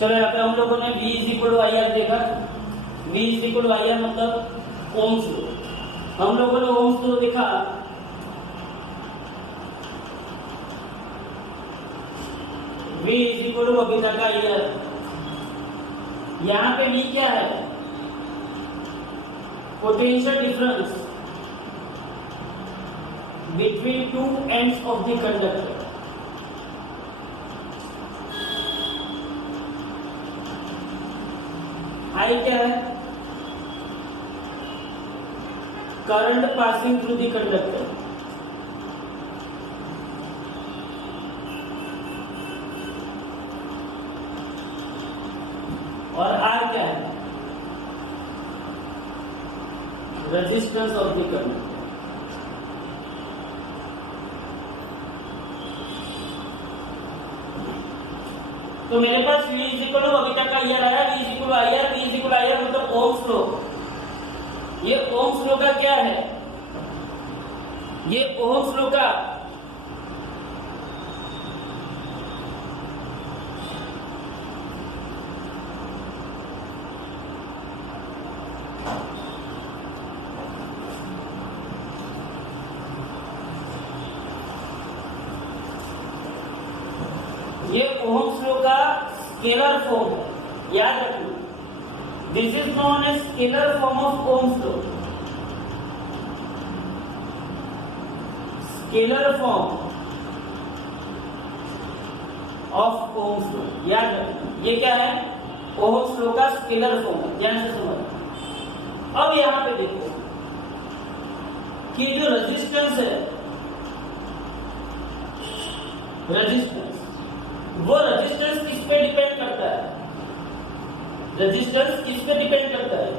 चलो यहाँ पे हम लोगों ने V is equal to I R देखा। V is equal to I R मतलब ओम्स लॉ। हम लोगों ने ओम्स लॉ देखा। V इज इक्वल टू अभी तक का आई आर। यहाँ पे V क्या है? Potential difference between two ends of the conductor. I क्या है? Current passing through the conductor. और आर क्या है? Resistance of the conductor. तो मेरे पास V इज इक्वल टू अभी तक का ईयर आया, V is equal to I R, V is equal to I R मतलब ओम्स लॉ। ये ओम्स लॉ का क्या है? ये ओम्स लॉ का ये ओम्स लॉ का स्केलर फॉर्म है, याद रखना। This is known as scalar form of Ohm's law. Scalar form of Ohm's law, याद रखना। ये क्या है? ओम्स लॉ का स्केलर फॉर्म है, ध्यान से समझ। अब यहां पे देखो कि जो रेजिस्टेंस है, रेजिस्टेंस, वो रेजिस्टेंस किस पे डिपेंड करता है? रेजिस्टेंस किस पे डिपेंड करता है?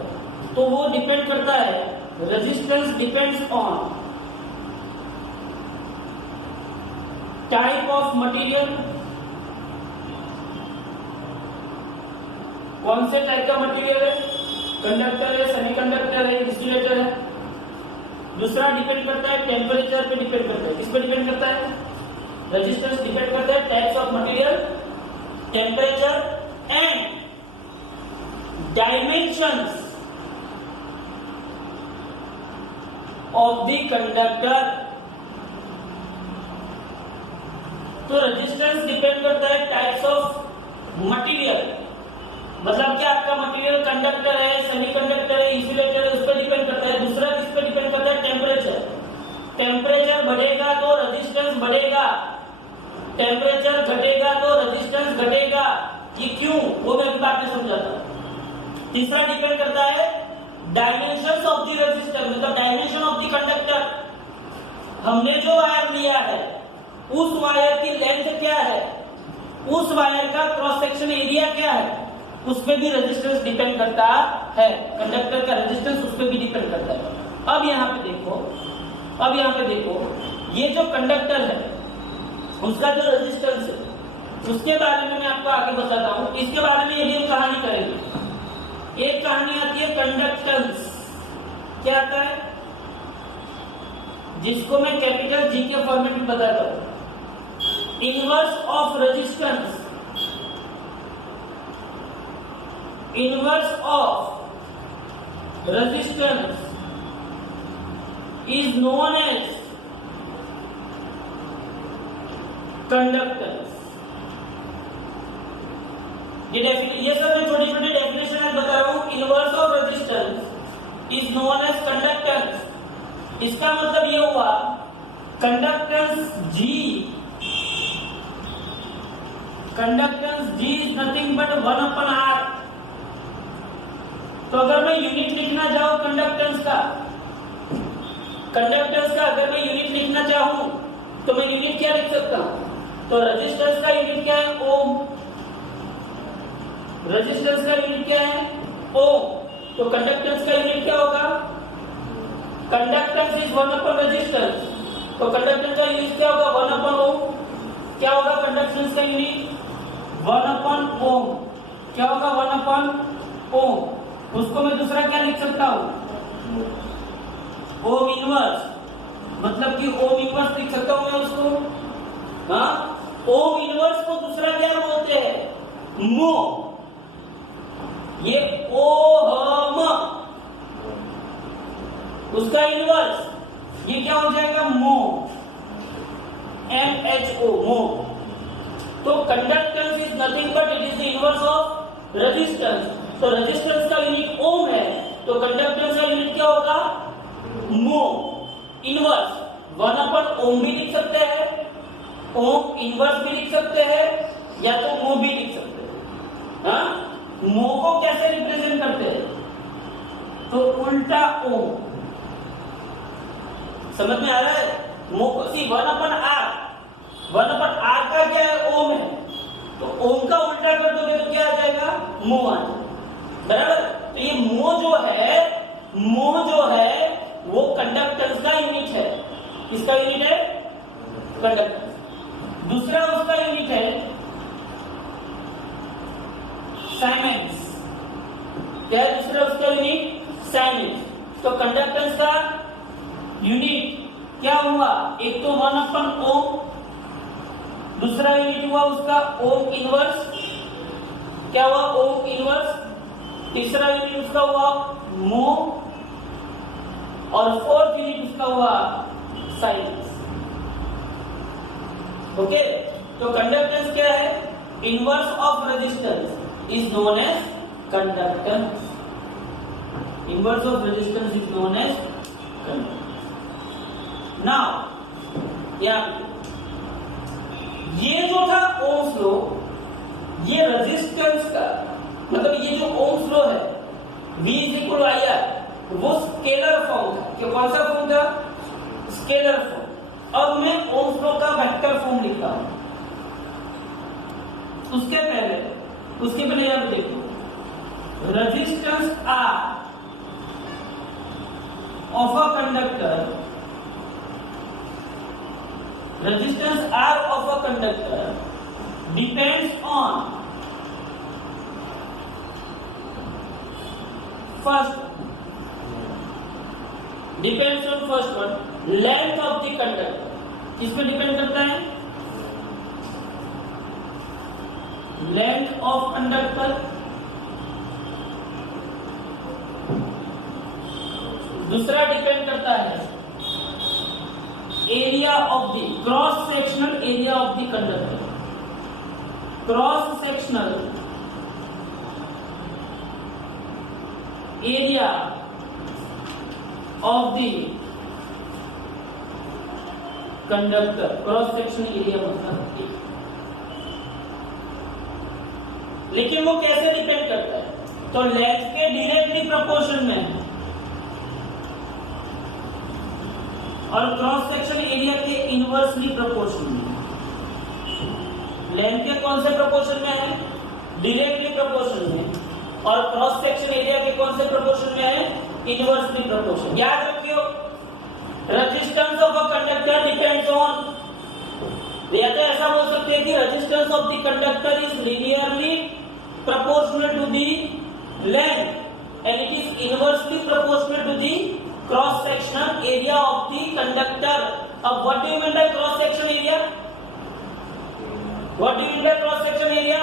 तो वो डिपेंड करता है, resistance depends on type of material. कौन से टाइप का मटेरियल है? कंडक्टर है, सेमीकंडक्टर है, इंसुलेटर है। दूसरा डिपेंड करता है टेम्परेचर पे डिपेंड करता है। किस पे डिपेंड करता है? रेजिस्टेंस डिपेंड करता है types of material, temperature and dimensions of the conductor. तो रेजिस्टेंस डिपेंड करता है टाइप्स ऑफ मटेरियल, मतलब क्या आपका मटेरियल कंडक्टर है, सेमीकंडक्टर है, इंसुलेटर है, उस पर डिपेंड करता है। दूसरा किस पे डिपेंड करता है? टेम्परेचर। टेम्परेचर बढ़ेगा तो रेजिस्टेंस बढ़ेगा, टेम्परेचर घटेगा तो रेजिस्टेंस घटेगा। ये क्यों? वो मैं अभी बाद में समझाता हूं। तीसरा डिपेंड करता है डायमेंशंस ऑफ द रेजिस्टर, मतलब डायमेंशन ऑफ द कंडक्टर। हमने जो वायर लिया है उस वायर की लेंथ क्या है, उस वायर का क्रॉस सेक्शन एरिया क्या है, उस पर भी रेजिस्टेंस डिपेंड करता है। कंडक्टर का रेजिस्टेंस उस पर भी डिपेंड करता है। अब यहाँ पे देखो, अब यहाँ पे देखो, ये जो कंडक्टर है उसका जो रेजिस्टेंस है उसके बारे में मैं आपको आगे बताता हूं। इसके बारे में ये हम कहानी करेंगे। एक कहानी आती है कंडक्टेंस। क्या आता है? जिसको मैं कैपिटल जी के फॉर्मेट में बताता हूं। Inverse of resistance, inverse of resistance is known as conductance। ये सब मैं छोटे छोटे डेफिनेशन आज बता रहा हूं। Inverse of resistance is known as conductance. इसका मतलब ये हुआ conductance G, conductance G is nothing but 1/R। तो अगर मैं यूनिट लिखना चाहूं कंडक्टेंस का, अगर मैं यूनिट लिखना चाहूं तो मैं यूनिट क्या लिख सकता हूं? तो रेजिस्टेंस का यूनिट क्या है? ओम। रेजिस्टेंस का यूनिट क्या है? ओम। तो कंडक्टेंस का यूनिट क्या होगा? कंडक्टेंस इज 1/रेजिस्टेंस। तो कंडक्टेंस का यूनिट क्या होगा? 1/ओम। क्या होगा कंडक्टेंस का यूनिट? 1/ओम। क्या होगा? 1/ओम। उसको मैं दूसरा क्या लिख सकता हूं? ओम इनवर्स, मतलब कि ओम इनवर्स लिख सकता हूं मैं उसको। हाँ, ओम इनवर्स को दूसरा क्या बोलते हैं? मो, ये ओहम, उसका इनवर्स ये क्या हो जाएगा, मो, MHO, मो। तो conductance is nothing but it is the inverse of resistance. तो रेजिस्टेंस का यूनिट ओम है, तो कंडक्टेंस का यूनिट क्या होगा, मो। इनवर्स 1/ओम भी लिख सकते हैं, ओम इनवर्स भी लिख सकते हैं, या तो मो भी लिख सकते हैं। हाँ, मो को कैसे रिप्रेजेंट करते हैं, तो उल्टा ओम। समझ में आ रहा है, मो को सी 1/r, 1/r का क्या है, ओम है, तो ओम का उल्टा कर दोगे तो क्या आ जाएगा, मो आ जाएगा, बराबर। तो ये मो जो है वो कंडक्टेंस का यूनिट है। किसका यूनिट है, कंडक्टेंस। दूसरा उसका यूनिट है साइमेंस। क्या है दूसरा उसका यूनिट, साइमेंस। तो कंडक्टेंस का यूनिट क्या हुआ, एक तो 1/ओम, दूसरा यूनिट हुआ उसका ओम इनवर्स, क्या हुआ, ओम इनवर्स। तीसरा यूनिट उसका हुआ मो, और फोर्थ यूनिट उसका हुआ साइनेंस। ओके, तो कंडक्टेंस क्या है, inverse of resistance is known as conductance. Inverse of resistance is known as conductance. Now ये जो था ओम्स लॉ, ये रेजिस्टेंस का मतलब ये जो ओम्स लॉ है, V = IR, वो स्केलर फॉर्म था। कौन सा फॉर्म था, स्केलर फॉर्म। अब मैं ओम्स लॉ का वेक्टर फॉर्म लिखता हूं। उसके पहले आप देखो, resistance R of a conductor, resistance R of a conductor depends on first one length of the conductor। किस पे डिपेंड करता है, लेंथ ऑफ कंडक्टर। दूसरा डिपेंड करता है area of the cross sectional area of the conductor. Cross sectional area of the conductor, cross sectional area मतलब। लेकिन वो कैसे डिपेंड करता है, तो लेंथ के डायरेक्टली प्रोपोर्शन में है और क्रॉस सेक्शन एरिया के इनवर्सली प्रोपोर्शन में। लेंथ के कौन से प्रोपोर्शन में है, डायरेक्टली प्रोपोर्शन में, और क्रॉस सेक्शन एरिया के कौन से प्रोपोर्शन में है, इनवर्सली प्रोपोर्शन। याद रखियो, resistance of a conductor depends on, या तो ऐसा बोल सकते हैं कि resistance of the conductor is linearly proportional to the length and it is inversely proportional to the cross sectional area of the conductor. अब what do you mean by cross section area, what do you mean by cross section area,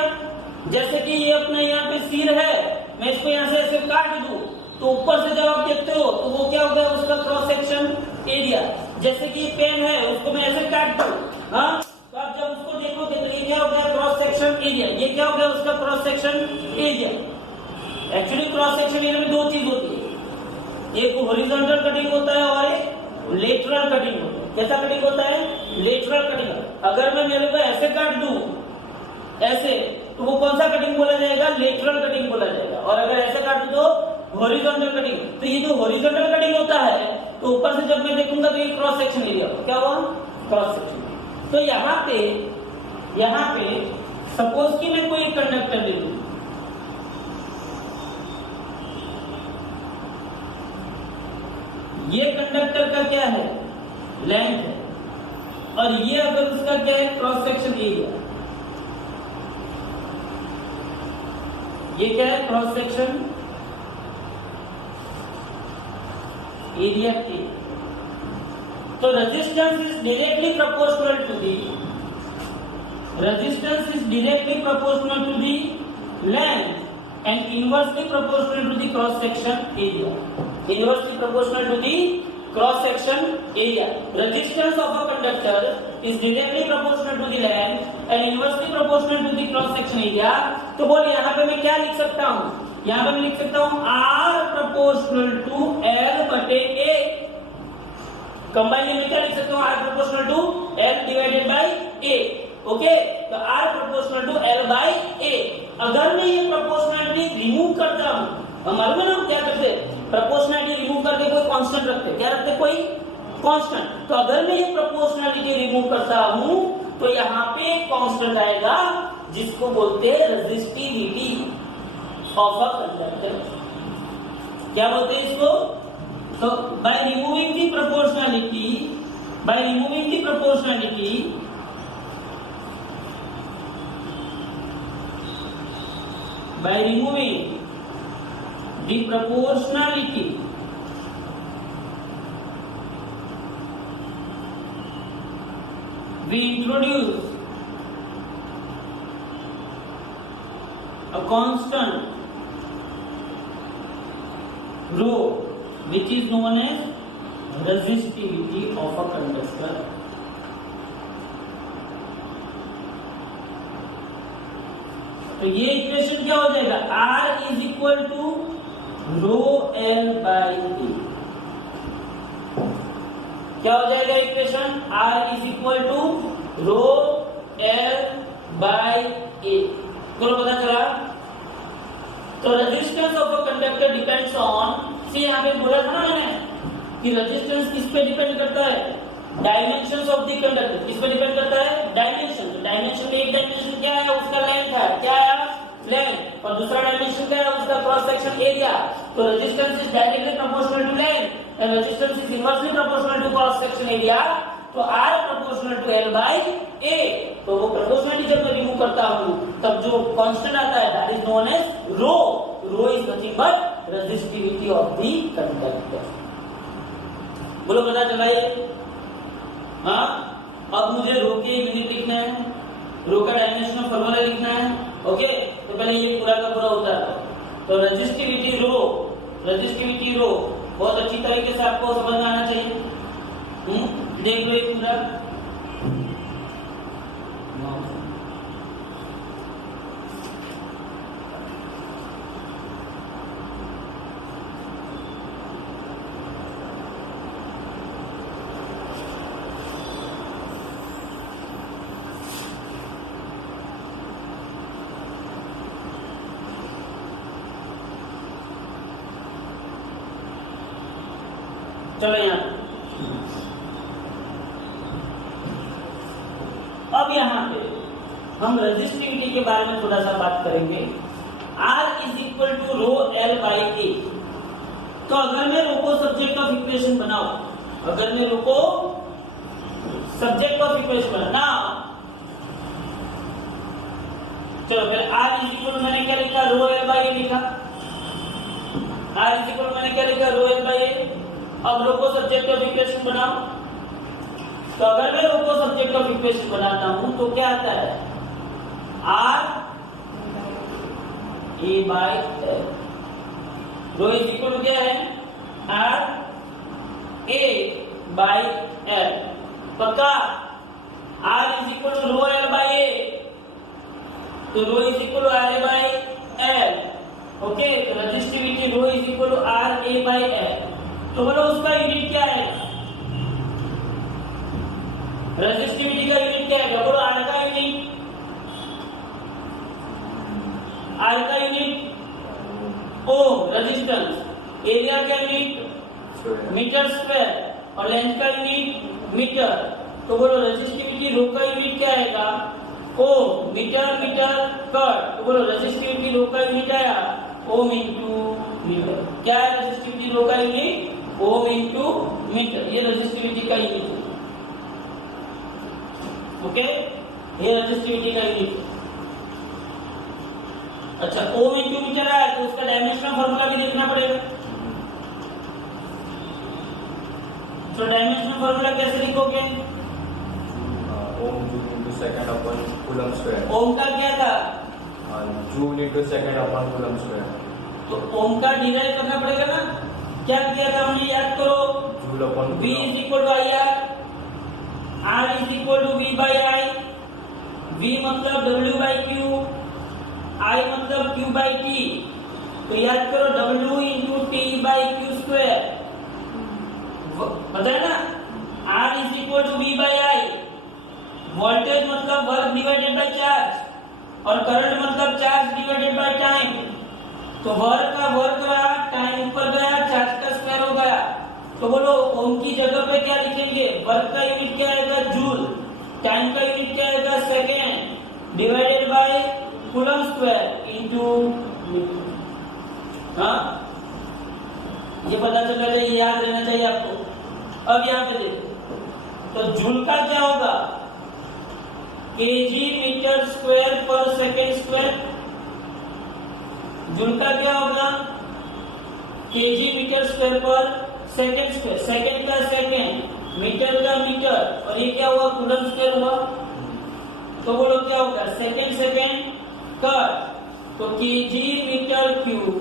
जैसे कि ये अपना यहाँ पे सिर है, मैं इसको यहाँ से ऐसे काट दूं तो ऊपर से जब आप देखते हो तो वो क्या होगा, उसका क्रॉस सेक्शन एरिया। जैसे कि पेन है, उसको मैं ऐसे काट दूं, हाँ, तो आप जब उसको देखोगे तो ये क्या हो गया, क्रॉस सेक्शन एरिया। ये क्या हो गया, उसका cross section area. Actually cross section area में दो चीज होती है, एक हॉरिजॉन्टल कटिंग होता है और एक लेटरल कटिंग होता है। कैसा कटिंग होता है, लेटरल कटिंग। अगर मैं मेरे को ऐसे काट दूं ऐसे, तो वो कौन सा कटिंग बोला जाएगा, लेटरल कटिंग बोला जाएगा। और अगर ऐसे काट दूं तो हॉरिजॉन्टल कटिंग। तो ये जो हॉरिजॉन्टल कटिंग होता है, तो ऊपर से जब मैं देखूंगा तो ये क्रॉस सेक्शन एरिया क्या हुआ, क्रॉस सेक्शन। तो यहाँ पे सपोज कि मैं कोई कंडक्टर दे दूं, ये कंडक्टर का क्या है, लेंथ है, और ये अगर उसका क्या है, क्रॉस सेक्शन एरिया। ये क्या है, क्रॉस सेक्शन एरिया के। तो resistance is directly proportional to the length and inversely proportional to the cross section area. Inversely proportional to the cross section area. Resistance of a conductor is directly proportional to the length and inversely proportional to the cross section area. तो बोलिए यहाँ पे मैं क्या लिख सकता हूँ? यहाँ पे मैं लिख सकता हूँ R proportional to L बटे A. कंबाइन में क्या लिख सकता हूँ? R proportional to L divided by A. Okay, तो R proportional to L by A. अगर मैं ये प्रोपोर्शनलिटी रिमूव करता हूँ, हमारे में हम क्या करते हैं? प्रोपोर्शनलिटी रिमूव करके कोई कांस्टेंट रखते, क्या रखते? कोई कांस्टेंट। तो अगर मैं ये प्रोपोर्शनलिटी रिमूव करता हूं तो यहाँ पे एक कांस्टेंट आएगा जिसको बोलते हैं रेजिस्टिविटी ऑफ अ कंडक्टर। क्या बोलते हैं इसको? तो by removing the proportionality, by removing the proportionality, by removing the proportionality we introduce a constant rho which is known as resistivity of a conductor. तो ये इक्वेशन क्या हो जाएगा? R is equal to rho L by A. क्या हो जाएगा equation? R is equal to rho L by A. बोलो, पता चला? तो resistance of a conductor depends on, see यहाँ पे बोला था ना मैंने कि रेजिस्टेंस किस पे डिपेंड करता है? Dimensions of the conductor. किस पे डिपेंड करता है? डायमेंशन। डायमेंशन में एक डायमेंशन क्या है? उसका लेंथ है। क्या है? लेंथ। और दूसरा डायमेंशन क्या है? उसका क्रॉस सेक्शन एरिया। तो resistance is directly proportional to length and resistance is inversely proportional to cross section area. तो R proportional to L by A। तो वो प्रोपोर्शनलिटी जब मैं रिमूव करता हूँ तब जो कांस्टेंट आता है that is known as rho. Rho is nothing but resistivity of the conductor. बोलो, पता चला ये? हाँ, अब मुझे रो के यूनिट लिखना है, रो का डायमेंशनल फॉर्मूला लिखना है। ओके, तो पहले ये पूरा का पूरा होता है। तो रेजिस्टिविटी रो, रेजिस्टिविटी रो बहुत अच्छी तरीके से आपको समझ में आना चाहिए। देख लो ये पूरा। चलो यहाँ अब यहाँ पे हम रेजिस्टिविटी के बारे में थोड़ा सा बात करेंगे। R is equal to rho L by A. तो अगर मैं रो को सब्जेक्ट ऑफ इक्वेशन बनाऊ, अगर मैं रो को सब्जेक्ट ऑफ इक्वेशन बनाना, चलो फिर R इज इक्वल मैंने क्या लिखा? रो एल बाई ए लिखा। R इज इक्वल मैंने क्या लिखा? रो एल बाई ए। अब रो को सब्जेक्ट ऑफ इक्वेशन बनाओ। तो अगर मैं रो को सब्जेक्ट ऑफ इक्वेशन बनाता हूं तो क्या आता है? R A by L. Rho is equal क्या है? R A by L. पक्का? R is equal to rho L by A. तो rho is equal to R A by L. Okay, तो resistivity rho is equal to R A by L. तो बोलो उसका unit क्या है? Resistivity का unit क्या है? बोलो R का यूनिट, R का यूनिट ओम रेजिस्टेंस, एरिया का यूनिट मीटर स्क्वायर और लेंथ का यूनिट मीटर। तो बोलो रेजिस्टिविटी रो का यूनिट क्या आएगा? ओम। Metre metre cut. तो बोलो रेजिस्टिविटी रो का यूनिट आया ओम इंटू मीटर। क्या है रेजिस्टिविटी रो का यूनिट? Ohm into metre. ये रेजिस्टिविटी का यूनिट है। ओके, ये रेजिस्टिविटी का यूनिट। अच्छा, ओम इंटू मीटर आया तो उसका डायमेंशनल फॉर्मूला भी देखना पड़ेगा। तो डायमेंशनल फॉर्मूला कैसे लिखोगे? Ohm into second upon coulomb square. Ohm का क्या था? Joule into second upon coulomb square. तो ओम का डिराइव करना पड़ेगा ना। क्या किया था हमने, याद करो, joule upon V is equal to I R is equal to V by I. V मतलब W बाई Q, I मतलब Q बाई T। तो याद करो W into T by Q square, पता है ना। R is equal to V by I. Voltage मतलब work divided by charge और करंट मतलब चार्ज डिवाइडेड बाई टाइम। तो वर्क का वर्क रहा, टाइम ऊपर गया, चार्ज का स्क्वायर हो गया। तो बोलो ओम की जगह पे क्या लिखेंगे, वर्क का यूनिट क्या आएगा, जूल, टाइम का यूनिट क्या आएगा, second, divided by coulomb square into. हाँ, ये पता चलना चाहिए, याद रहना चाहिए आपको। अब यहाँ पे देखो, तो जूल का क्या होगा, केजी मीटर स्क्वायर पर सेकेंड स्क्वायर। जूल का क्या होगा, केजी मीटर स्क्वायर पर सेकेंड स्क्वायर। सेकेंड का सेकेंड, मीटर का मीटर, और ये क्या हुआ, कूलम स्क्वायर हुआ। तो बोलो क्या होगा, सेकेंड सेकेंड कट, तो KG metre cube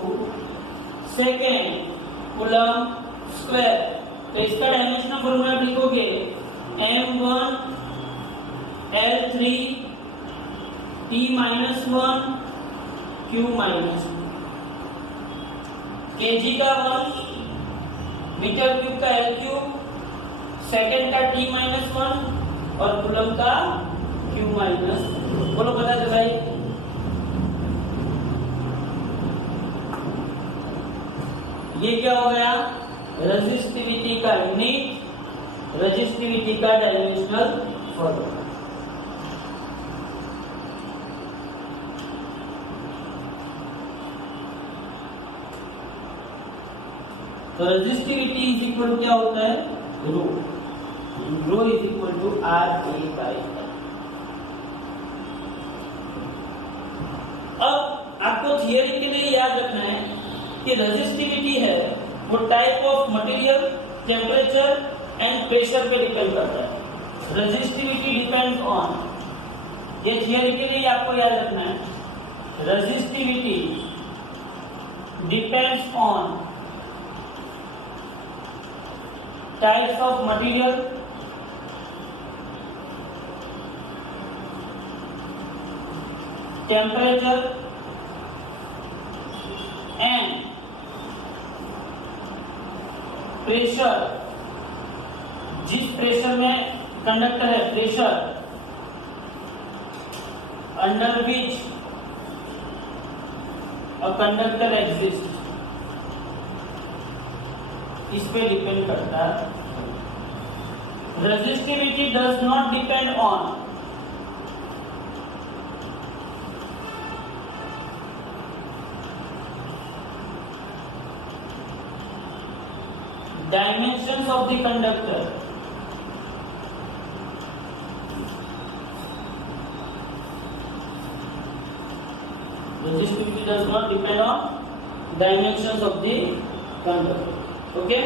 second coulomb square. तो इसका डायमेंशनल फॉर्मूला लिखोगे m1 L3 T-1 Q minus, KG का 1, मीटर क्यूब का L क्यूब, सेकेंड का T-1 और कूलम का Q माइनस। बोलो पता चला भाई। ये क्या हो गया, रेजिस्टिविटी का यूनिट, रेजिस्टिविटी का डायमेंशनल फॉर्मूला। तो रेजिस्टिविटी इज इक्वल टू क्या होता है, rho. Rho is equal to R A by. अब आपको थियरी के लिए याद रखना है कि रेजिस्टिविटी है वो type of material, temperature and pressure पे डिपेंड करता है। रेजिस्टिविटी डिपेंड्स ऑन, ये थियरी के लिए आपको याद रखना है, resistivity depends on types of material, temperature and pressure। जिस प्रेशर में कंडक्टर है, pressure under which a conductor exist, इस पे डिपेंड करता है। Resistivity does not depend on dimensions of the conductor, resistivity does not depend on dimensions of the conductor। Okay,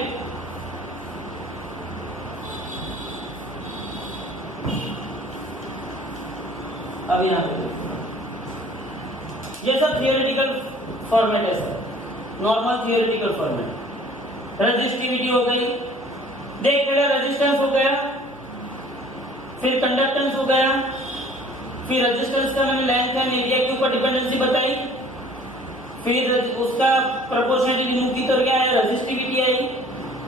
अब यहां पे ये सब थियोरेटिकल फॉर्मेट है sir, normal theoretical format. Resistivity हो गई, देख पहले रेजिस्टेंस हो गया, फिर कंडक्टेंस हो गया, फिर रेजिस्टेंस का मैंने लेंथ एंड एरिया के ऊपर डिपेंडेंसी बताई, फिर उसका प्रोपोर्शनलिटी रिमूव की तो क्या है, रेजिस्टिविटी आई।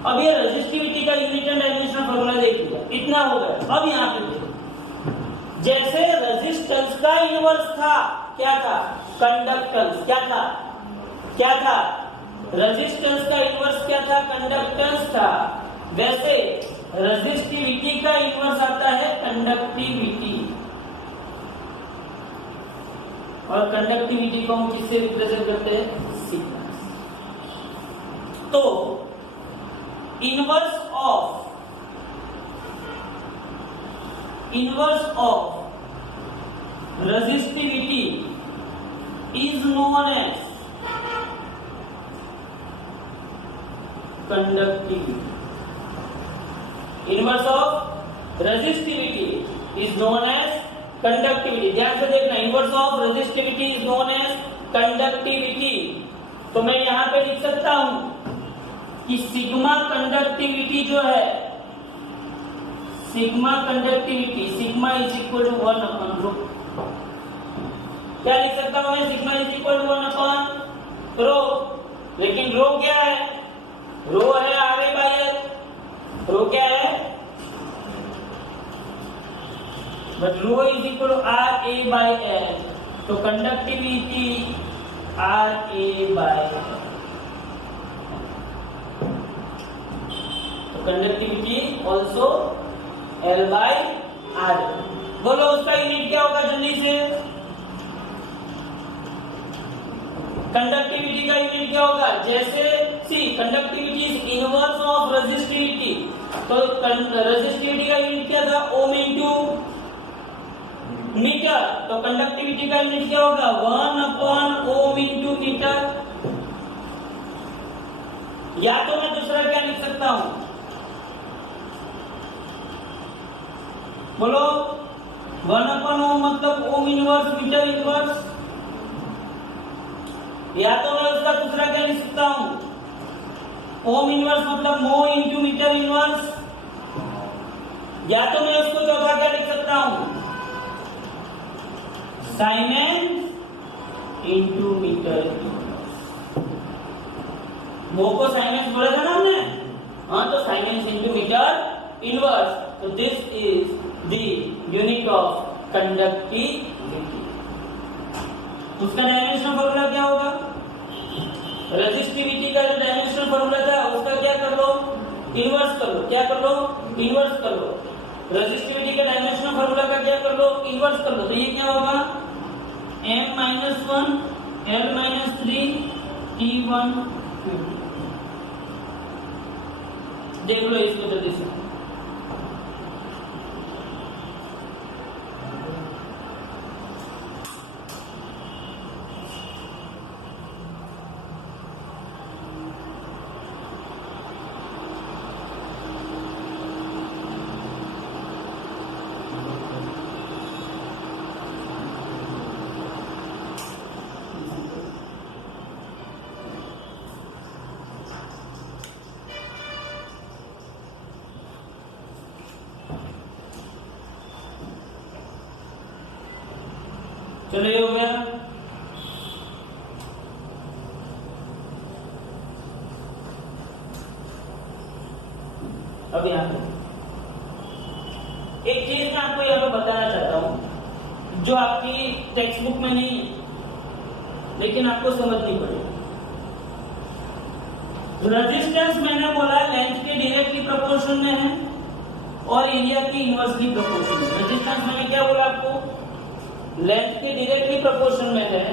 अब ये रेजिस्टिविटी का यूनिट एंड डायमेंशनल फॉर्मूला देख लिया, इतना हो गया। अब यहाँ पे जैसे रेजिस्टेंस का इनवर्स था, क्या था, कंडक्टेंस। क्या था, क्या था, रेजिस्टेंस का इनवर्स क्या था, कंडक्टेंस था। वैसे रेजिस्टिविटी का इनवर्स आता है कंडक्टिविटी, और कंडक्टिविटी को हम किससे रिप्रेजेंट करते हैं, सिग्नस। तो inverse of resistivity is known as conductivity. Inverse of resistivity is known as conductivity. ध्यान से देखना, inverse of resistivity is known as conductivity, तो मैं यहां पे लिख सकता हूं कि सिग्मा कंडक्टिविटी जो है, sigma conductivity, sigma is equal to 1 upon rho. क्या लिख सकता हूं मैं? Sigma is equal to 1 upon rho. लेकिन रो क्या है? रो है R A by L. Rho क्या है? But rho is equal to R A by L, तो conductivity R A by L, तो conductivity also L by R. बोलो उसका यूनिट क्या होगा जल्दी से? कंडक्टिविटी का यूनिट क्या होगा? जैसे see conductivity is inverse of resistivity, तो रेजिस्टिविटी का यूनिट क्या था? ओम इनटू मीटर, तो कंडक्टिविटी का यूनिट क्या होगा? 1 अपॉन ओम इनटू मीटर। या तो मैं दूसरा क्या लिख सकता हूं? बोलो 1 अपॉन ओम मतलब ओम इनवर्स मीटर इनवर्स। या तो मैं उसका दूसरा क्या लिख सकता हूं? ओम इनवर्स मतलब मो इनटू मीटर इनवर्स। या तो मैं उसको चौथा क्या लिख सकता हूं? साइमेंस इंटू मीटर इनवर्स। मो को साइमेंस बोला था ना हमने, हाँ, तो साइमेंस इंटू मीटर इनवर्स। तो this is the unit of conductivity. उसका डायमेंशनल फॉर्मूला क्या होगा? रेजिस्टिविटी का जो डायमेंशनल फॉर्मूला था उसका क्या कर लो? इनवर्स कर लो। क्या कर लो? इनवर्स कर लो। रेजिस्टिविटी का डायमेंशनल फॉर्मूला का क्या कर लो? इनवर्स कर लो। तो ये क्या होगा? m-1 l-3 T1। देख लो इसको जल्दी से। चलो ये हो गया। अब यहाँ पे एक चीज मैं आपको यहाँ पे बताना चाहता हूं जो आपकी टेक्स्ट बुक में नहीं है, लेकिन आपको समझनी पड़ेगी। रेजिस्टेंस मैंने बोला लेंथ के डायरेक्टली प्रोपोर्शन में है और एरिया की इनवर्सली प्रोपोर्शन में। रेजिस्टेंस मैंने क्या बोला आपको? लेंथ के डायरेक्टली प्रोपोर्शन में है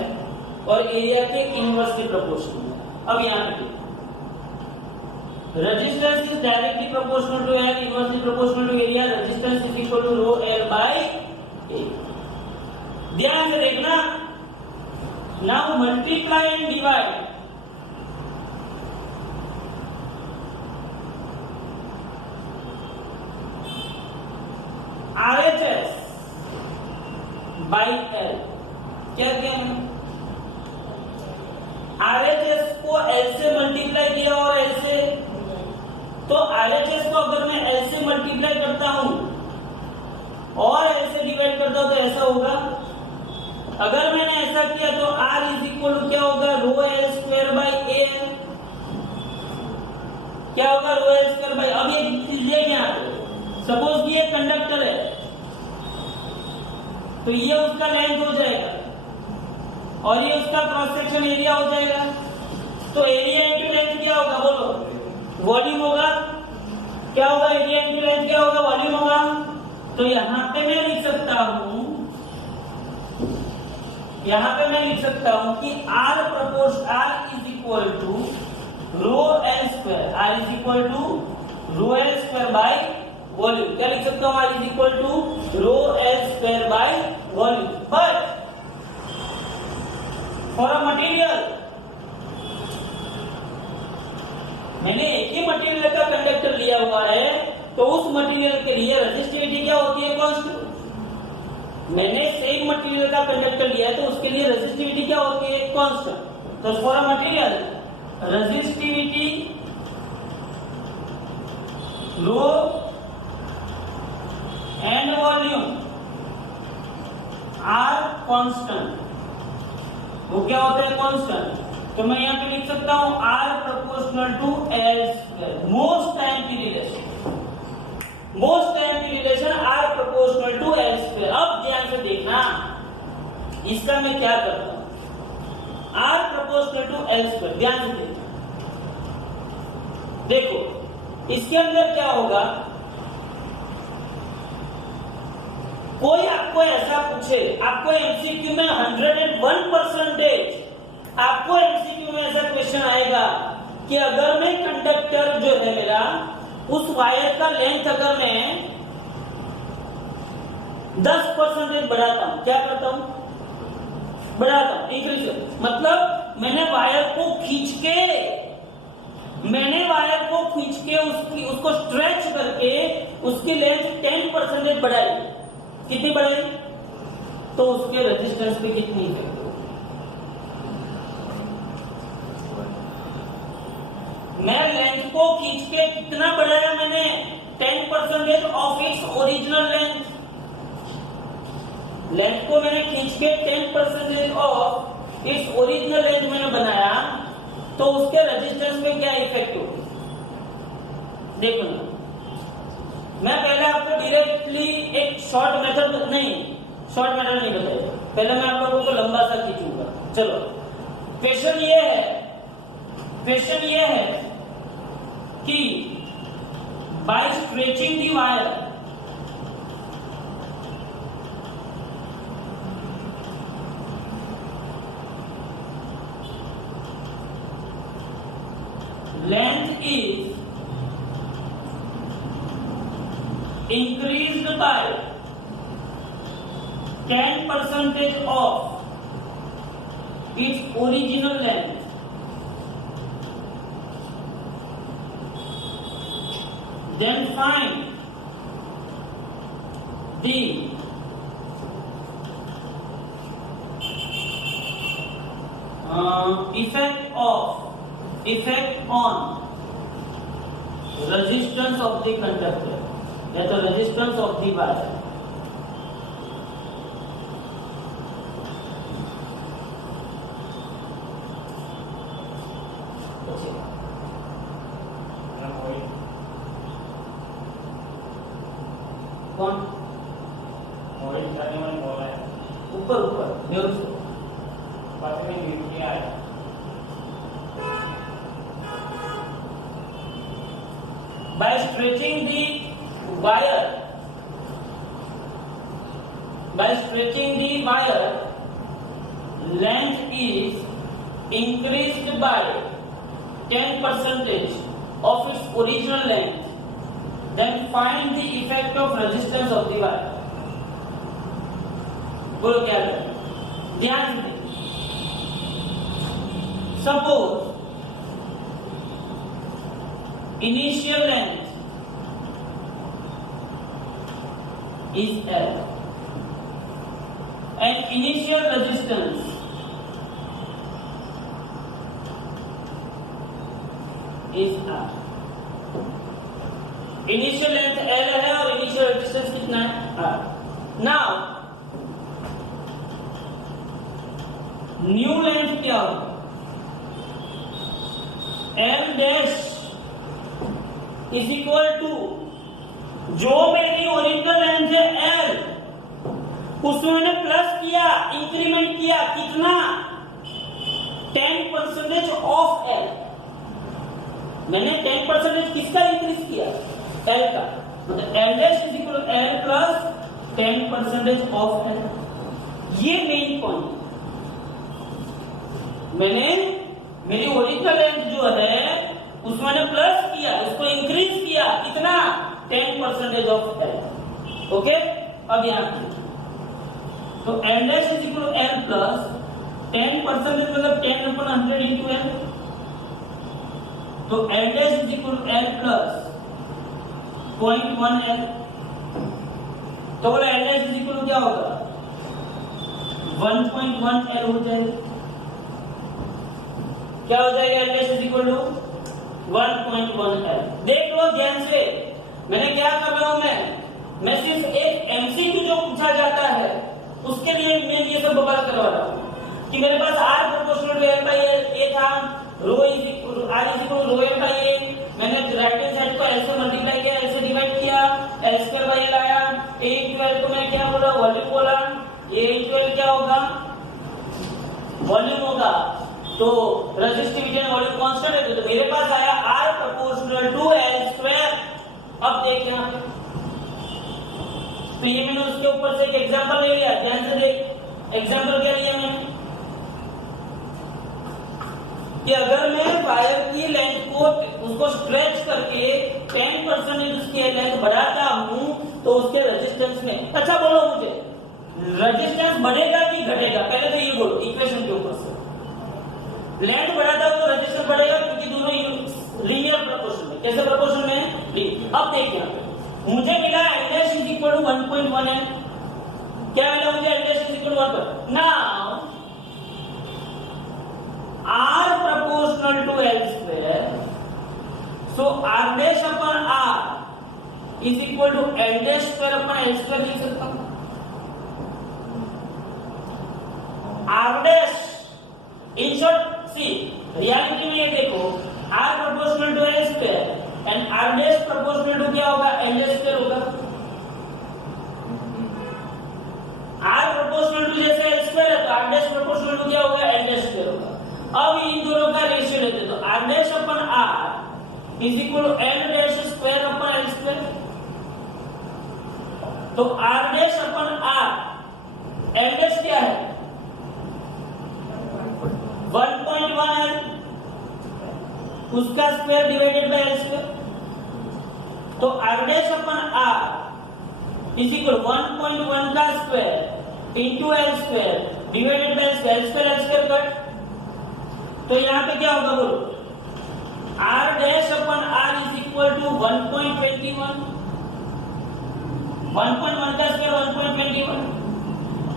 और एरिया के इनवर्सली प्रोपोर्शन में। अब यहाँ पे resistance is directly proportional to L, inversely proportional to area. Resistance is equal to rho L by A. ध्यान से देखना, now multiply and divide. RHS by L क्या क्या है? RHS को L से मल्टीप्लाई किया और L से, तो RHS को अगर मैं L से मल्टीप्लाई करता हूं और L से डिवाइड करता हूं तो ऐसा होगा। अगर मैंने ऐसा किया तो R इज इक्वल टू क्या होगा? रो एल स्क्वायर बाई ए। क्या होगा? रो एल स्क्वायर बाई। अब ये चीज यहाँ पे सपोज ये कंडक्टर है तो ये उसका लेंथ हो जाएगा और ये उसका क्रॉस सेक्शन एरिया हो जाएगा। तो एरिया इंटू लेंथ क्या होगा? बोलो वॉल्यूम होगा। क्या होगा? एरिया इंटू लेंथ क्या होगा? वॉल्यूम होगा। तो यहाँ पे मैं लिख सकता हूं, यहाँ पे मैं लिख सकता हूं कि R is equal to rho L square. R is equal to rho L square by volume. क्या लिख सकता हूं? R is equal to rho L square by volume. But for a material, मैंने एक ही मटेरियल का कंडक्टर लिया हुआ है तो उस मटेरियल के लिए रेजिस्टिविटी क्या होती है? कांस्टेंट। मैंने सेम मटेरियल का कंडक्टर लिया है तो उसके लिए रेजिस्टिविटी क्या होती है? कांस्टेंट। तो for a material resistivity rho and volume are constant. वो क्या होता है? कांस्टेंट। तो मैं यहां पे लिख सकता हूं R proportional to L square. Most time की रिलेशन, मोस्ट टाइम की relation R proportional to L square. अब ध्यान से देखना, इसका मैं क्या करता हूं? R proportional to L square, ध्यान से देखना। देखो इसके अंदर क्या होगा, कोई आपको ऐसा पूछे, आपको एमसीक्यू में 101% आपको एमसीक्यू में ऐसा क्वेश्चन आएगा कि अगर मैं कंडक्टर जो है मेरा, उस वायर का लेंथ अगर मैं 10% बढ़ाता हूं, क्या करता हूं? बढ़ाता हूं, इंक्रीज। मतलब मैंने वायर को खींच के उसको स्ट्रेच करके उसकी लेंथ 10% बढ़ाई। कितनी बढ़ाई? तो उसके रेजिस्टेंस पे कितनी इफेक्ट होगी? मैं लेंथ को खींच के कितना बढ़ाया मैंने? 10% of its original length. Length को मैंने खींच के 10% ऑफ इट्स ओरिजिनल लेंथ मैंने बनाया, तो उसके रेजिस्टेंस पे क्या इफेक्ट होगी? देखो ना, मैं पहले आपको डायरेक्टली एक शॉर्ट मेथड नहीं बताया, पहले मैं आप लोगों को लंबा सा खींचूंगा। चलो क्वेश्चन ये है कि by stretching the wire length is increased by 10% of its original length, then find the effect on resistance of the conductor, या तो resistance of the wire। कौन? ऊपर जोर से by stretching the wire, length is increased by 10% of its original length, then find the effect of resistance of the wire। बोलो क्या है? ध्यान से suppose initial length is L and initial resistance is R। Initial length L है और initial resistance कितना है? R। Now new length क्या होगा? L dash is equal to जो मेरी ओरिजिनल लेंथ है L, उसमें मैंने प्लस किया, इंक्रीमेंट किया, कितना? 10% ऑफ L। मैंने 10% किसका इंक्रीज किया? L का। मतलब L dash is equal to L plus 10% of L। ये मेन पॉइंट। मैंने मेरी ओरिजिनल लेंथ जो है उसमें मैंने प्लस किया, उसको इंक्रीज किया, कितना? 10% ऑफ L। ओके, अब यहां तो L dash is equal to L plus 10% मतलब 10/100 इंटू L। तो L dash is equal to L plus 0.1 L। तो बोला L dash is equal to क्या होगा? 1.1 L हो जाएगा। क्या हो जाएगा? L dash is equal to 1.1 L। देख लो ध्यान से, मैंने क्या कर रहा हूं, मैं सिर्फ एक एमसीक्यू जो पूछा जाता है उसके लिए मैं ये सब बवाल करवा रहा हूं कि मेरे पास R proportional to L by A था, rho is equal to R is equal to rho L by A। मैंने राइट हैंड साइड को L से मल्टीप्लाई किया, L से डिवाइड किया, L स्क्वायर बाई L आया। A इंटू L को मैं क्या बोला? वॉल्यूम बोला। A इंटू L क्या होगा? वॉल्यूम होगा। तो रेजिस्टिविटी एंड वॉल्यूम कांस्टेंट है, तो मेरे पास आया R proportional to L square. अब देख यहां पे, तो ये मैंने उसके ऊपर से एक एग्जांपल ले लिया, ध्यान से देख। एग्जांपल क्या लिया मैंने कि अगर मैं वायर की लेंथ को उसको स्ट्रेच करके 10% उसकी लेंथ बढ़ाता हूं तो उसके रेजिस्टेंस में, अच्छा बोलो मुझे, रेजिस्टेंस बढ़ेगा कि घटेगा? पहले तो ये बोलो इक्वेशन के ऊपर से। लेंथ बढ़ाता हूं तो रेजिस्टेंस बढ़ेगा क्योंकि दोनों लीनियर प्रोपोर्शन में। कैसे प्रोपोर्शन में? अब देखिए यहां पे मुझे मिला L dash is equal to 1.1 L। क्या मिला मुझे? L dash is equal to 1. Now R proportional to L square, so R dash upon R is equal to L dash square upon L square लिख सकता हूं। R dash in short, see reality में ये देखो, R proportional to L square and R dash proportional to क्या होगा? L dash square होगा। R proportional to जैसे L square है तो R dash proportional to क्या होगा? L dash square होगा। अब इन दोनों का रेशियो लेते तो R dash upon R is equal to L dash square upon L square. तो R dash upon R, L dash क्या है? 1.1 L, उसका square divided by L square. तो R dash upon R is equal 1.1 का square into L square divided by L square cut. तो यहाँ पे क्या होगा बोलो? R dash upon R is equal to 1.21, 1.1 का स्क्वायर 1.21।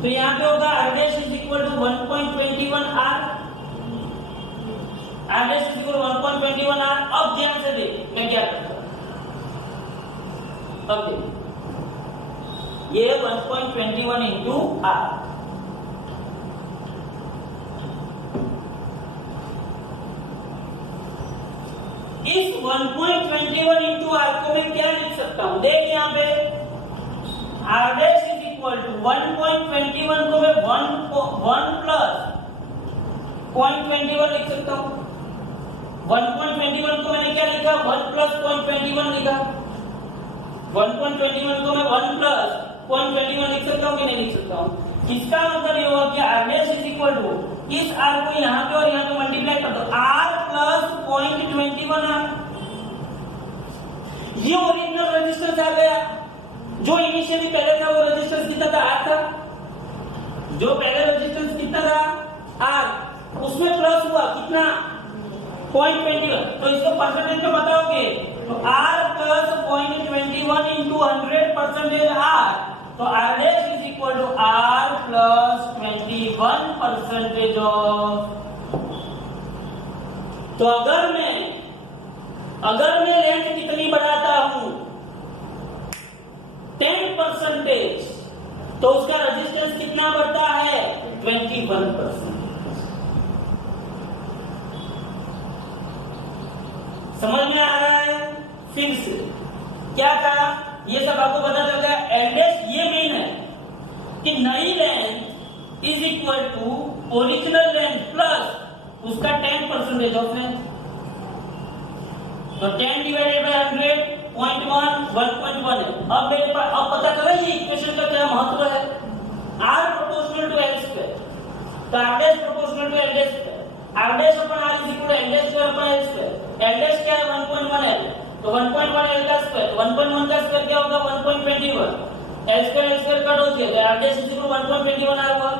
तो यहाँ पे होगा R dash is equal to 1.21 R, R dash is equal to 1.21 R। अब ध्यान से देख मैं क्या करता हूँ, अब देख ये 1.21 इंटू R, इस 1.21 इंटू R को मैं क्या लिख सकता हूं? देख यहाँ पे R dash is equal to 1.21 को मैं 1 प्लस 0.21 लिख सकता हूं। 1.21 को मैंने क्या लिखा? 1 प्लस 0.21 लिखा। 1.21 को मैं 1 प्लस 0.21 लिख सकता हूं कि नहीं लिख सकता हूं? इसका मतलब ये हुआ कि R dash is equal to इस R को यहाँ पे और यहाँ पे मल्टीप्लाई कर दो, R प्लस 0.21 R। ये ओरिजिनल रेजिस्टेंस आ गया। जो इनिशियली पहले था वो रेजिस्टेंस कितना था? R था। जो पहले रेजिस्टेंस कितना था? R, उसमें प्लस हुआ कितना? 0.21। तो इसको परसेंटेज में बताओगे तो R प्लस 0.21 इंटू 100% R, तो R dash is equal to R plus 21% of. तो अगर मैं लेंथ कितनी बढ़ाता हूं? 10%, तो उसका रेजिस्टेंस कितना बढ़ता है? 21%। समझ में आ रहा है? फिर से क्या था ये सब आपको पता चल गया। L डैश ये मेन है कि नई length is equal to original length plus उसका 10% ऑफ लेंथ। तो 10 डिवाइडेड बाय 100 0.1 1.1 है। अब मेरे पास अब पता चला ये इक्वेशन का क्या महत्व है। R proportional to L square, तो R dash proportional to L dash square, R dash upon R is equal to L dash square upon L square. L dash क्या है? 1.1 L, तो 1.1 L का स्क्वायर, 1.1 का स्क्वायर क्या होगा? 1.21। L square cut हो गया, R dash is equal to 1.21 R हुआ।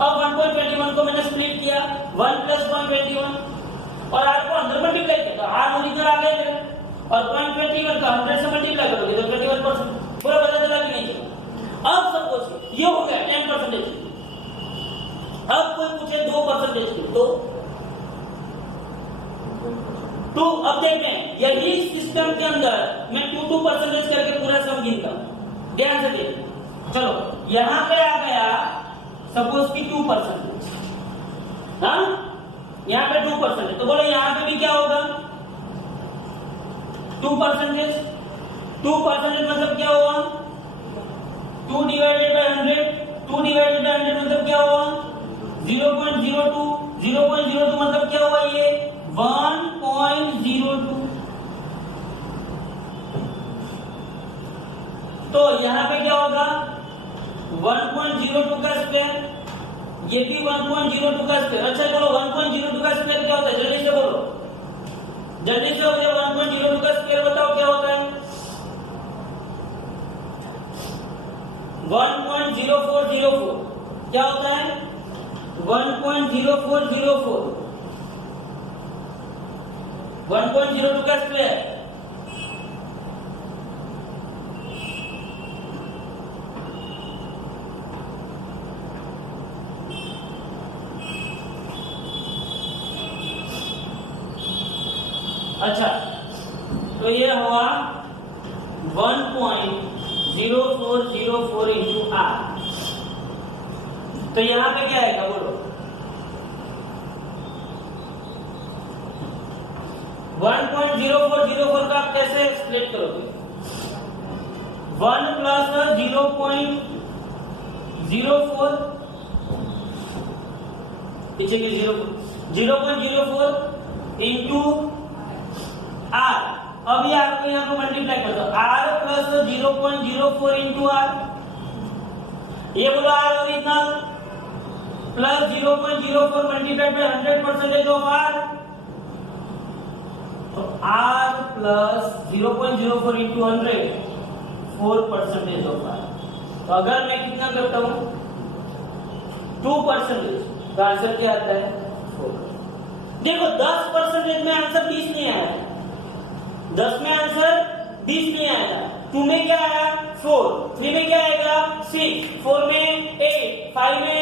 अब 1.21 को मैंने स्प्लिट किया 1 प्लस 0.21 और R को अंदर मल्टीप्लाई किया तो R इधर आ गया मेरे, और 0.21 का 100 से मल्टीप्लाई करोगे तो 21%। पूरा पता चला कि नहीं चला? अब सपोज ये हो गया 10%, अब कोई पूछे 2% की तो अब देखते हैं यही सिस्टम के अंदर मैं 2% करके पूरा सम गिनता हूं। ध्यान से देखिए, चलो यहां पे आ गया सपोज की 2%, हाँ यहां पे 2%, तो बोलो यहां पे भी क्या होगा 2%। 2% मतलब क्या हुआ 2 डिवाइडेड बाय 100, 2 डिवाइडेड बाय 100 मतलब क्या हुआ 0.02, 0.02 मतलब क्या हुआ ये 1.02। तो यहां पे क्या होगा 1.02 का स्क्वायर, ये भी 1.02 का स्क्वायर। अच्छा बोलो 1.02 का स्क्वायर क्या होता है, जल्दी से बोलो, जल्दी से मुझे 1.02 का स्क्वायर बताओ क्या होता है 1.0404 क्या होता है 1.0404, 1.02 का स्क्वायर अच्छा, तो ये हुआ 1.0404 इंटू आर। तो यहां पे क्या आएगा बोलो 1.0404 का आप कैसे स्प्लिट करोगे 1 प्लस 0.04 पीछे के 0.04 इंटू आर। अभी आपको यहाँ को मल्टीप्लाई कर दो आर प्लस 0.04 इंटू आर, ये बोलो R original plus 0.04 multiplied by 100% of R, तो R plus 0.04 into 100 4% of R. तो अगर मैं कितना करता हूं 2%, तो आंसर क्या आता है 4। देखो 10% में आंसर 20 नहीं आया, 10 में आंसर 20 नहीं आएगा, 2 में क्या आया 4, 3 में क्या आएगा 6, 4 में 8, 5 में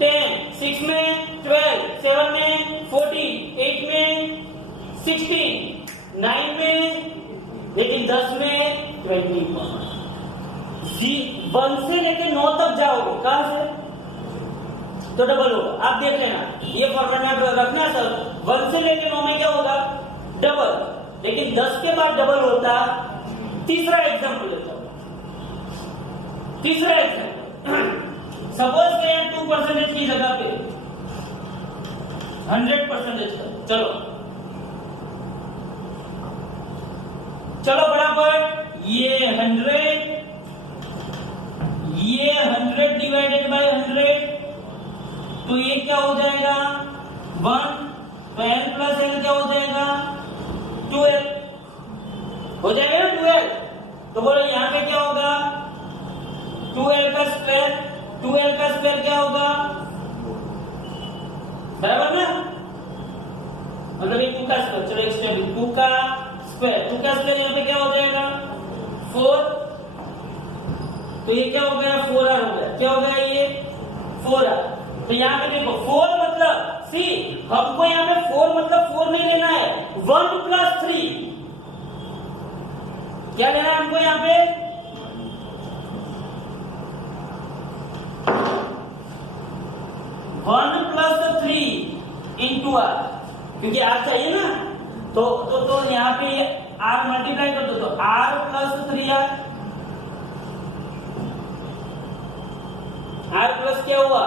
10, 6 में 12, 7 में 14, 8 में 16, 9 में, लेकिन 10 में 20। 1 से लेके 9 तक जाओगे कहां से तो डबल होगा। आप देख लेना ये फॉर्मेट में रखना सर, 1 से लेके 9 में क्या होगा डबल, लेकिन 10 के बाद डबल होता। तीसरा एग्जांपल लेता हूं, तीसरा एग्जांपल सपोज के 2% की जगह पे 100% कर, चलो चलो फटाफट, ये 100 डिवाइडेड बाय 100, तो ये क्या हो जाएगा 1, तो n प्लस l क्या हो जाएगा 12 हो जाएगा ना 12। तो बोलो यहाँ पे क्या होगा 2l का स्क्वायर, 2l का स्क्वायर क्या होगा बराबर ना, मतलब ये 2 का स्क्वायर, चलो एक स्टेप 2 का स्क्वायर, 2 का स्क्वायर यहाँ पे क्या हो जाएगा 4, तो ये क्या हो गया 4r हो गया, क्या हो गया ये 4r। तो यहाँ पे देखो 4 मतलब सी, हमको यहाँ पे 4 मतलब 4 नहीं लेना है, 1 प्लस 3 क्या लेना है हमको यहाँ पे 1 प्लस 3 इंटू आर, क्योंकि आर चाहिए ना, तो यहाँ पे आर मल्टीप्लाई कर दो, तो R plus 3r, are plus क्या हुआ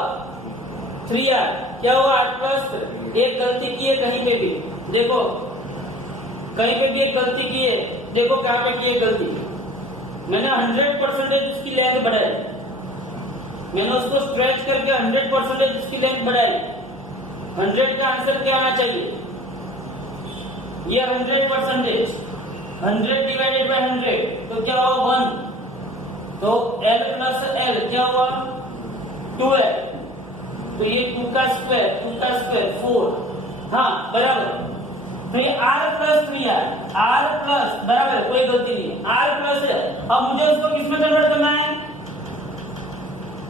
3r, क्या हुआ 8 प्लस, एक गलती की है कहीं पे भी, देखो कहीं पे भी एक गलती की है, देखो कहां पे की है गलती, मैंने 100% उसकी लेंथ बढ़ाई, मैंने उसको स्ट्रेच करके 100% उसकी लेंथ बढ़ाई। 100 का आंसर क्या आना चाहिए, ये 100%, 100 डिवाइडेड बाय 100, तो क्या हुआ 1, तो l प्लस l क्या हुआ 12, तो ये 2 का स्क्वायर 4, हाँ बराबर। तो ये r plus 3r, r plus बराबर कोई गलती नहीं, r प्लस है। अब मुझे उसको किस में कन्वर्ट करना है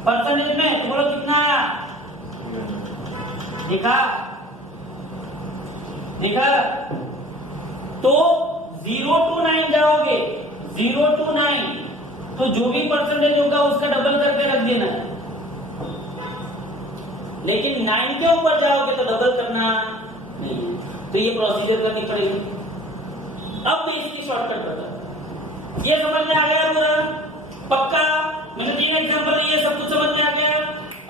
परसेंटेज में, तो बोलो कितना आया देखा देखा। तो 0 to 9 जाओगे, 0 to 9, तो जो भी परसेंटेज होगा उसका डबल करके रख देना। लेकिन 9 के ऊपर जाओगे तो डबल करना नहीं, तो ये प्रोसीजर करनी पड़ेगी। अब मैं इसकी शॉर्टकट बता, ये समझ में आ गया पूरा पक्का? मैंने 3 एग्जांपल दिए, सब कुछ समझ में आ गया।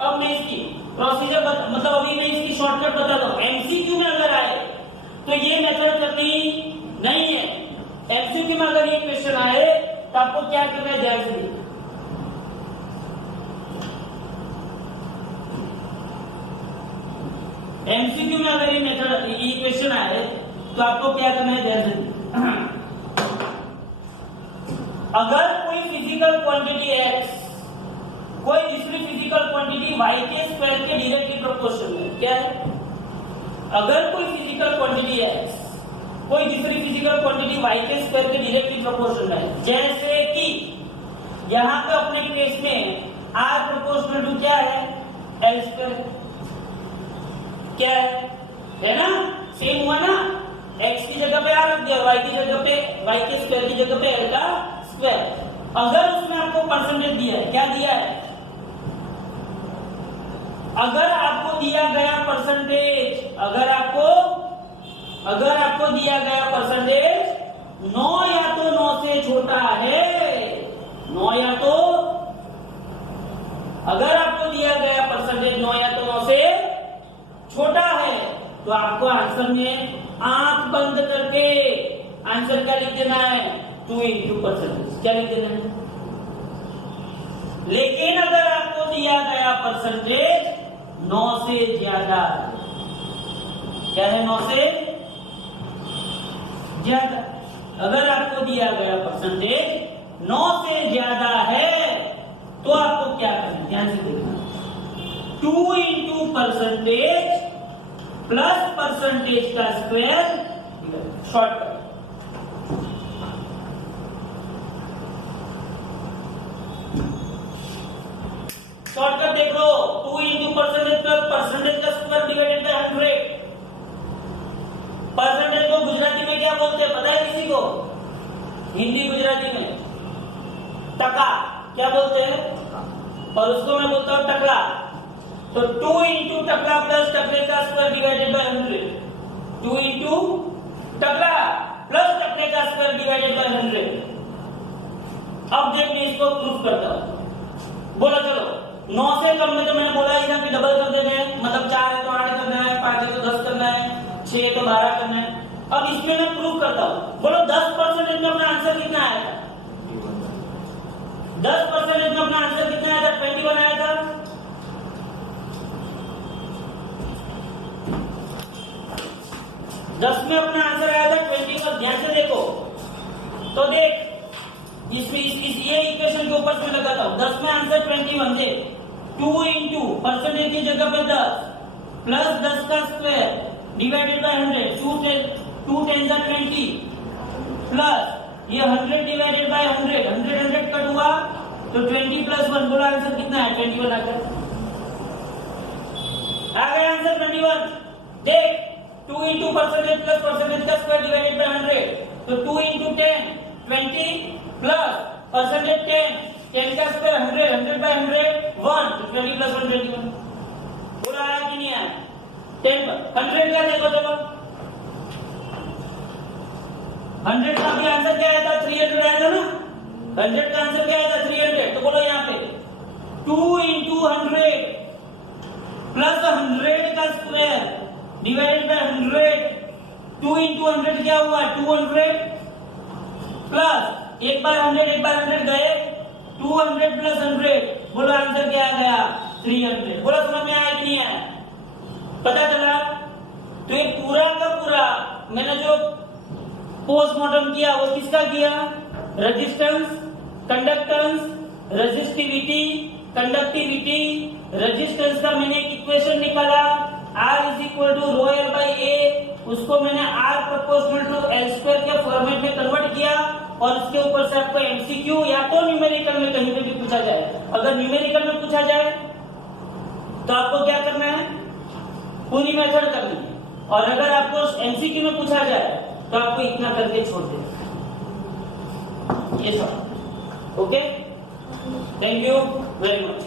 अब मैं इसकी प्रोसीजर मतलब अभी मैं इसकी शॉर्टकट बताता हूँ। एमसीक्यू में अगर आए तो ये मेथड करनी नहीं है। एमसीक्यू में अगर ये क्वेश्चन आए तो आपको क्या करना है, ध्यान से देखिए। एमसीक्यू में अगर ये मेथड ये क्वेश्चन आए तो आपको क्या करना है, ध्यान से देखिए। अगर कोई फिजिकल क्वांटिटी x कोई दूसरी फिजिकल क्वांटिटी y के स्क्वायर के डायरेक्टली प्रोपोर्शनल है, क्या है? अगर कोई फिजिकल क्वांटिटी x कोई दूसरी फिजिकल क्वांटिटी y के स्क्वायर के डायरेक्टली प्रोपोर्शनल है, जैसे कि यहाँ पे अपने केस में r प्रोपोर्शनल टू क्या है, l स्क्वायर, क्या है ना? सेम हुआ ना, x की जगह पे r रख दिया, y की जगह पे y के स्क्वायर की जगह पे l का स्क्वायर। अगर उसने आपको परसेंटेज दिया है, क्या दिया है? अगर आपको दिया गया परसेंटेज, अगर आपको दिया गया परसेंटेज 9 या तो 9 से छोटा है, 9 या तो, अगर आपको दिया गया परसेंटेज 9 या तो 9 से छोटा है, तो आपको आंसर में आंख बंद करके आंसर क्या लिख देना है, 2 into परसेंटेज, क्या लिख देना है। लेकिन अगर आपको दिया गया परसेंटेज 9 से ज्यादा, क्या है, 9 से ज्यादा, अगर आपको दिया गया परसेंटेज 9 से ज्यादा है तो आपको क्या करना है, ध्यान से देखना। 2 into परसेंटेज प्लस परसेंटेज का स्क्वायर, शॉर्टकट। शॉर्टकट देख लो, 2 into परसेंटेज प्लस परसेंटेज का स्क्वायर डिवाइडेड बाय 100। परसेंटेज को गुजराती में क्या बोलते हैं पता है किसी को? हिंदी गुजराती में टका, क्या बोलते हैं? और उसको मैं बोलता हूँ टकला। तो 2 into टकला प्लस टकले का स्क्वायर डिवाइडेड बाय 100, 2 into टकला प्लस टकले का स्क्वायर डिवाइडेड बाय 100। अब देख मैं इसको प्रूफ करता हूँ। बोला चलो 9 से कम में तो मैंने बोला ही था कि डबल कर देना है, मतलब 4 है तो 8 करना है, 5 है तो 10 करना है, 6 है तो 12 करना है। अब इसमें मैं प्रूफ करता हूँ। बोलो 10% में अपना आंसर कितना आया था? 10% में अपना आंसर कितना आया था? 21 आया था। दस में अपना आंसर आया था 21। ध्यान से देखो तो देख, इसमें ये इक्वेशन के ऊपर मैं लगाता हूँ। 10 में आंसर 21 दे, 2 into परसेंटेज की जगह पे 10 प्लस 10 का स्क्वायर डिवाइडेड बाय 100, 2 10 जा 20 प्लस ये 100 डिवाइडेड बाय 100, 100 कट हुआ तो 20 प्लस 1, बोला आंसर कितना है? 21 आ गया आंसर 21। देख 2 into परसेंटेज प्लस परसेंटेज का स्क्वायर डिवाइडेड बाय 100, तो 2 into 10 20 प्लस परसेंटेज 10 का स्क्वायर 100, 100 बाय 100 1, तो 20 प्लस 1 21। बोला आया कि नहीं आया? 10 100 का देखो चलो, 100 का भी आंसर क्या आया था? 300 आया था ना। 100 का आंसर क्या आया था? 300। तो बोलो यहाँ पे 2 into 100 प्लस 100 का स्क्वायर डिवाइडेड बाय 100, 2 into 100 क्या हुआ? 200 प्लस एक बार 100 गए, 200 प्लस 100, बोलो आंसर क्या आ गया? 300। बोलो समझ में आया कि नहीं आया? पता चला? तो ये पूरा का पूरा मैंने जो पोस्टमार्टम किया वो किसका किया? Resistance, conductance, resistivity, conductivity, resistance का मैंने एक इक्वेशन निकाला, R is equal to rho L by A, उसको मैंने R proportional to L square के फॉर्मेट में कन्वर्ट किया और उसके ऊपर से आपको MCQ या तो न्यूमेरिकल में कहीं पे भी पूछा जाए, अगर न्यूमेरिकल में पूछा जाए तो आपको क्या करना है? पूरी मेथड करनी है, और अगर आपको एमसीक्यू में पूछा जाए तो आपको इतना करके छोड़ देना ये सब। Okay, thank you very much.